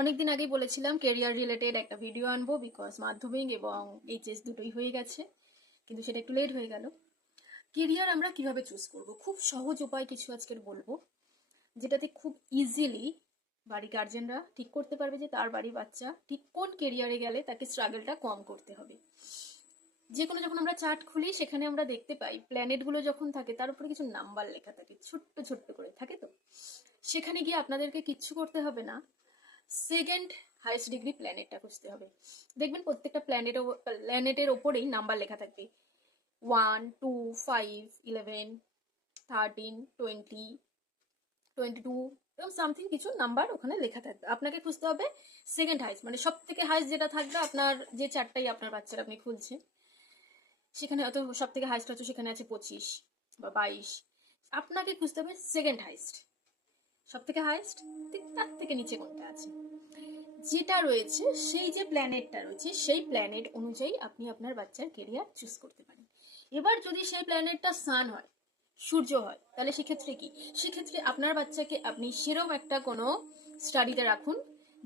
অনেকদিন আগেই বলেছিলাম কেরিয়ার রিলেটেড একটা ভিডিও আনবো, বিকজ মাধ্যমিক এবং এইচএস দুটোই হয়ে গেছে, কিন্তু সেটা একটু লেট হয়ে গেল। কেরিয়ার আমরা কিভাবে চুজ করব, খুব সহজ উপায় কিছু আজকের বলবো, যেটাতে খুব ইজিলি বাড়ি গার্জেনরা ঠিক করতে পারবে যে তার বাড়ির বাচ্চা ঠিক কোন কেরিয়ারে গেলে তাকে স্ট্রাগলটা কম করতে হবে। যে কোনো যখন আমরা চার্ট খুলি সেখানে আমরা দেখতে পাই প্ল্যানেটগুলো যখন থাকে তার উপরে কিছু নাম্বার লেখা থাকে, ছোট্ট ছোট্ট করে থাকে। তো সেখানে গিয়ে আপনাদেরকে কিচ্ছু করতে হবে না, সেকেন্ড হাইয়েস্ট ডিগ্রি প্ল্যানেটটা খুঁজতে হবে। দেখবেন প্রত্যেকটা প্ল্যানেটের ওপরেই নাম্বার লেখা থাকবে, 1, 2, 5, 11, 13, 20, 22 এবং সামথিং কিছু নাম্বার ওখানে লেখা থাকবে। আপনাকে খুঁজতে হবে সেকেন্ড হাইস্ট, মানে সব থেকে হাইস্ট যেটা থাকবে আপনার যে চারটাই আপনার বাচ্চারা আপনি খুলছেন, সেখানে হয়তো সব থেকে হাইস্ট হচ্ছে সেখানে আছে 25 বা 22। আপনাকে খুঁজতে হবে সেকেন্ড হাইস্ট, সব থেকে হাইস্ট, তার থেকে নিচে কোনটা আছে যেটা রয়েছে, সেই যে প্ল্যানেটটা রয়েছে সেই প্ল্যানেট অনুযায়ী আপনি আপনার বাচ্চার কেরিয়ার চুজ করতে পারেন। এবার যদি সেই প্ল্যানেটটা সান হয়, সূর্য হয়, তাহলে সেক্ষেত্রে কি, সেক্ষেত্রে আপনার বাচ্চাকে আপনি সেরকম একটা কোনো স্টাডিতে রাখুন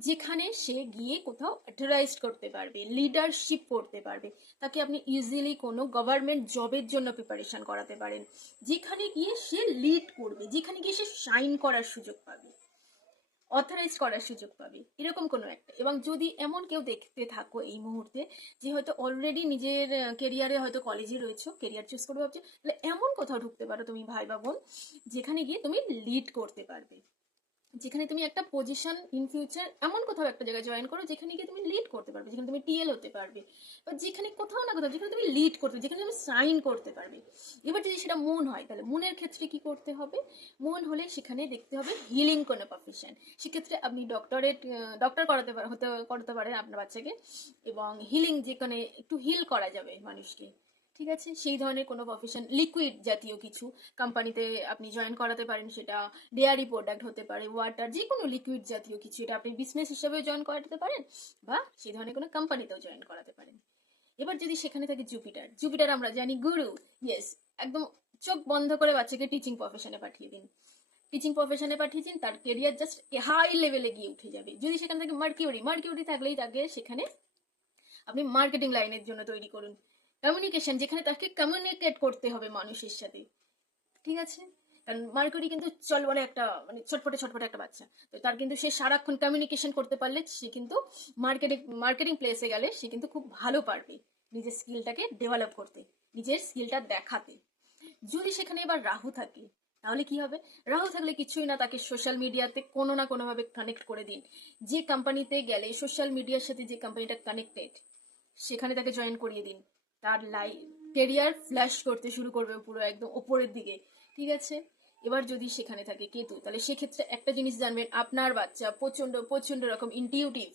যেখানে সে গিয়ে কোথাও অ্যাডভাইজ করতে পারবে, লিডারশিপ করতে পারবে। তাকে আপনি ইজিলি কোনো গভর্নমেন্ট জবের জন্য প্রিপারেশন করাতে পারেন, যেখানে গিয়ে সে লিড করবে, যেখানে গিয়ে সে শাইন করার সুযোগ পাবে, অথরাইজ করার সুযোগ পাবে, এরকম কোনো একটা। এবং যদি এমন কেউ দেখতে থাকো এই মুহূর্তে যে হয়তো অলরেডি নিজের কেরিয়ারে হয়তো কলেজে রয়েছে, কেরিয়ার চুজ করবে ভাবছো, তাহলে এমন কোথাও ঢুকতে পারো তুমি ভাই বা বোন, যেখানে গিয়ে তুমি লিড করতে পারবে, যেখানে তুমি একটা পজিশন ইন ফিউচার এমন কোথাও একটা জায়গায় জয়েন করো যেখানে গিয়ে তুমি লিড করতে পারবে, যেখানে তুমি টিএল হতে পারবে, বা যেখানে কোথাও না কোথাও যেখানে তুমি লিড করতে, যেখানে তুমি সাইন করতে পারবে। এবার যদি সেটা মন হয়, তাহলে মনের ক্ষেত্রে কি করতে হবে, মন হলে সেখানে দেখতে হবে হিলিং কোনো প্রফেশন। সেক্ষেত্রে আপনি ডক্টর করাতে পারেন আপনার বাচ্চাকে, এবং হিলিং যেখানে একটু হিল করা যাবে মানুষকে, ঠিক আছে, সেই ধরনের কোনো প্রফেশন, লিকুইড জাতীয় কিছু কোম্পানিতে আপনি জয়েন করাতে পারেন। সেটা ডেয়ারি প্রোডাক্ট হতে পারে, ওয়াটার, যে কোনো লিকুইড জাতীয় কিছু, এটা আপনি বিজনেস হিসেবেও জয়েন করাতে পারেন, বা সেই ধরনের কোনো কোম্পানিতেও জয়েন করাতে পারেন। এবার যদি সেখানে থাকে জুপিটার, জুপিটার আমরা জানি গুরু, ইয়েস, একদম চোখ বন্ধ করে বাচ্চাকে টিচিং প্রফেশনে পাঠিয়ে দিন, টিচিং প্রফেশনে পাঠিয়ে দিন, তার কেরিয়ার জাস্ট হাই লেভেলে গিয়ে উঠে যাবে। যদি সেখানে থাকে মার্কিউরি, মার্কিউরি থাকলেই তাকে সেখানে আপনি মার্কেটিং লাইনের জন্য তৈরি করুন, কমিউনিকেশন, যেখানে তাকে কমিউনিকেট করতে হবে মানুষের সাথে, ঠিক আছে। কারণ মার্কুরি কিন্তু চল বলে একটা, মানে ছটফটে ছটফটে একটা বাচ্চা, তো তার কিন্তু সে সারাক্ষণ কমিউনিকেশন করতে পারলে সে কিন্তু মার্কেটিং প্লেসে গেলে সে কিন্তু খুব ভালো পারবে নিজের স্কিলটাকে ডেভেলপ করতে, নিজের স্কিলটা দেখাতে। যদি সেখানে এবার রাহু থাকে, তাহলে কি হবে, রাহু থাকলে কিছুই না, তাকে সোশ্যাল মিডিয়াতে কোনো না কোনোভাবে কানেক্ট করে দিন। যে কোম্পানিতে গেলে সোশ্যাল মিডিয়ার সাথে যে কোম্পানিটা কানেক্টেড, সেখানে তাকে জয়েন করিয়ে দিন। তার কেরিয়ার ফ্ল্যাশ করতে শুরু করবে পুরো একদম ওপরের দিকে, ঠিক আছে। এবার যদি সেখানে থাকে কেতু, তাহলে সেক্ষেত্রে একটা জিনিস জানবেন, আপনার বাচ্চা প্রচন্ড প্রচন্ড রকম ইনটিউটিভ,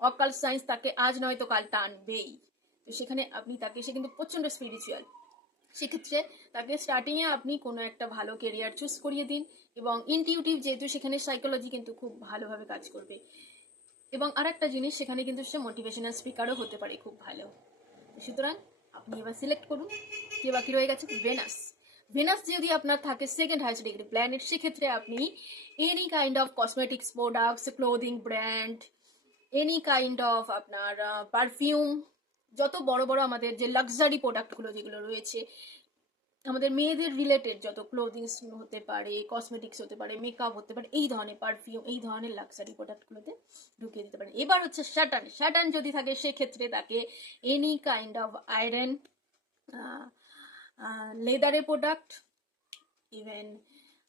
অকাল সায়েন্স তাকে আজ নয়তো কাল টানবেই। তো সেখানে আপনি তাকে, সে কিন্তু প্রচন্ড স্পিরিচুয়াল, সেক্ষেত্রে তাকে স্টার্টিংয়ে আপনি কোনো একটা ভালো কেরিয়ার চুজ করিয়ে দিন। এবং ইনটিউটিভ যেহেতু, সেখানে সাইকোলজি কিন্তু খুব ভালোভাবে কাজ করবে। এবং আর একটা জিনিস, সেখানে কিন্তু সে মোটিভেশনাল স্পিকারও হতে পারে খুব ভালো। সুতরাং আপনি এবার সিলেক্ট করুন। কি বাকি রয়ে গেছে, ভেনাস। ভেনাস যদি আপনার থাকে সেকেন্ড হাইস্ট ডিগ্রি প্ল্যানেট, সেক্ষেত্রে আপনি any kind of cosmetics products, clothing brand, any kind of আপনার পারফিউম, যত বড় বড় আমাদের যে লাক্সারি প্রোডাক্টগুলো যেগুলো রয়েছে, আমাদের মেয়েদের রিলেটেড যত ক্লোদিংস হতে পারে, কসমেটিক্স হতে পারে, মেকআপ হতে পারে, এই ধরনের পারফিউম, এই ধরনের লাক্সারি প্রোডাক্টগুলোতে ঢুকিয়ে দিতে পারেন। এবার হচ্ছে স্যাটার্ন, স্যাটার্ন যদি থাকে সেক্ষেত্রে তাকে এনি কাইন্ড অফ আয়রন, লেদারের প্রোডাক্ট, ইভেন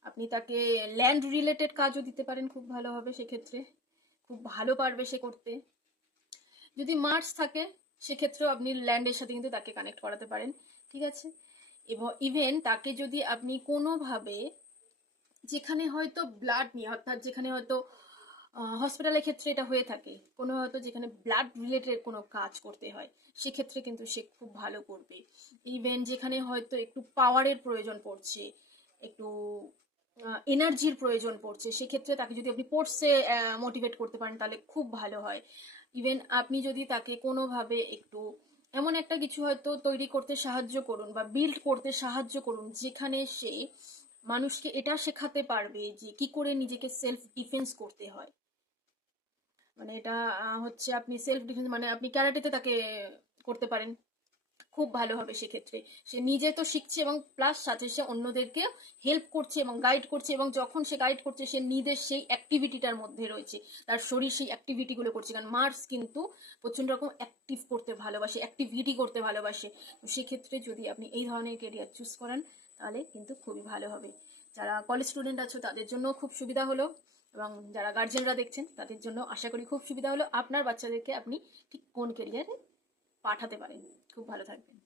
আপনি তাকে ল্যান্ড রিলেটেড কাজও দিতে পারেন, খুব ভালো হবে, সেক্ষেত্রে খুব ভালো পারবে সে করতে। যদি মার্স থাকে সেক্ষেত্রেও আপনি ল্যান্ডের সাথে কিন্তু তাকে কানেক্ট করাতে পারেন, ঠিক আছে। এবং ইভেন তাকে যদি আপনি কোনোভাবে, যেখানে হয়তো ব্লাড নিয়ে, অর্থাৎ যেখানে হয়তো হসপিটালের ক্ষেত্রে এটা হয়ে থাকে, কোনো হয়তো যেখানে ব্লাড রিলেটেড কোনো কাজ করতে হয়, সেক্ষেত্রে কিন্তু সে খুব ভালো করবে। ইভেন যেখানে হয়তো একটু পাওয়ারের প্রয়োজন পড়ছে, একটু এনার্জির প্রয়োজন পড়ছে, সেক্ষেত্রে তাকে যদি আপনি স্পোর্টসে মোটিভেট করতে পারেন তাহলে খুব ভালো হয়। ইভেন আপনি যদি তাকে কোনোভাবে একটু এমন একটা কিছু হয়তো তৈরি করতে সাহায্য করুন বা বিল্ড করতে সাহায্য করুন, যেখানে সে মানুষকে এটা শেখাতে পারবে যে কি করে নিজেকে সেলফ ডিফেন্স করতে হয়, মানে এটা হচ্ছে আপনি সেলফ ডিফেন্স, মানে আপনি ক্যারাটেতে তাকে করতে পারেন, খুব ভালো হবে সেক্ষেত্রে। সে নিজে তো শিখছে এবং প্লাস সাথে সে অন্যদেরকে হেল্প করছে এবং গাইড করছে, এবং যখন সে গাইড করছে সে নিজের সেই অ্যাক্টিভিটিটার মধ্যে রয়েছে, তার শরীর সেই অ্যাক্টিভিটিগুলো করছে। কারণ মার্স কিন্তু প্রচণ্ড রকম অ্যাক্টিভ করতে ভালোবাসে, অ্যাক্টিভিটি করতে ভালোবাসে। তো সেক্ষেত্রে যদি আপনি এই ধরনের কেরিয়ার চুজ করেন তাহলে কিন্তু খুবই ভালো হবে। যারা কলেজ স্টুডেন্ট আছো তাদের জন্য খুব সুবিধা হলো, এবং যারা গার্জেনরা দেখছেন তাদের জন্য আশা করি খুব সুবিধা হলো। আপনার বাচ্চাদেরকে আপনি ঠিক কোন কেরিয়ারে পাঠাতে পারেন। খুব ভালো থাকবেন।